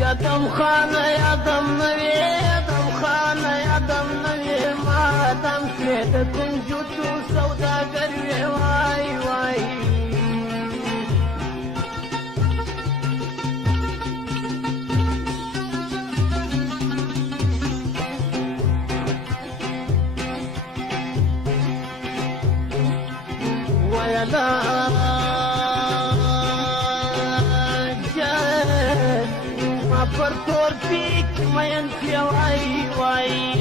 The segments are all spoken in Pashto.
يا دم خانه يا دم نوي يا دم خانه يا دم نوي ما دم شويت كنجوت وسوداګر وي واي واي ويا لا ما فرطور فيك ما ينفي واي واي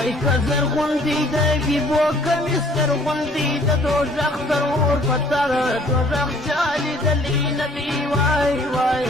ای کزر غوندی د بیبو کمیسر غوندی د دوزخ ضرور پتر دوزخ چالی دلی نبی وای وای